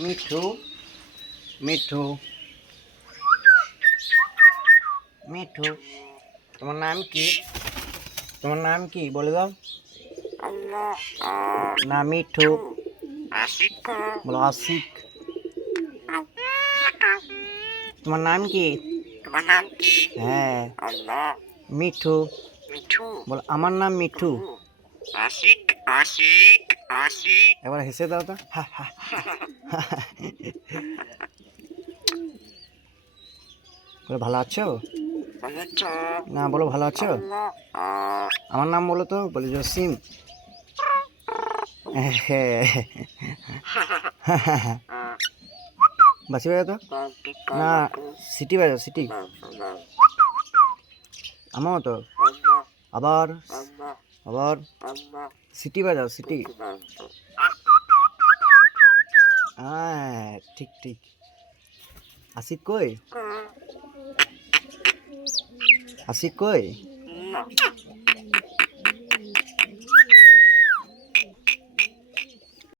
মিঠু মিঠু মিঠু, তোমার নাম কি? তোমার নাম কি বলে দাও। না মিঠু, বলো আশিক। তোমার নাম কি? হ্যাঁ মিঠু, বলো আমার নাম মিঠু। এবার হেসে দাও তো। বলো ভালো আছো? না বলো ভালো আছো। আমার নাম বলো তো, বলে জসিম। বাসি বাজাও তো। না সিটি বাজাও, সিটি। আমার তো আবার আবার সিটি বাজাও, সিটি। হ্যাঁ ঠিক ঠিক। আশিক কই? আশিক কই?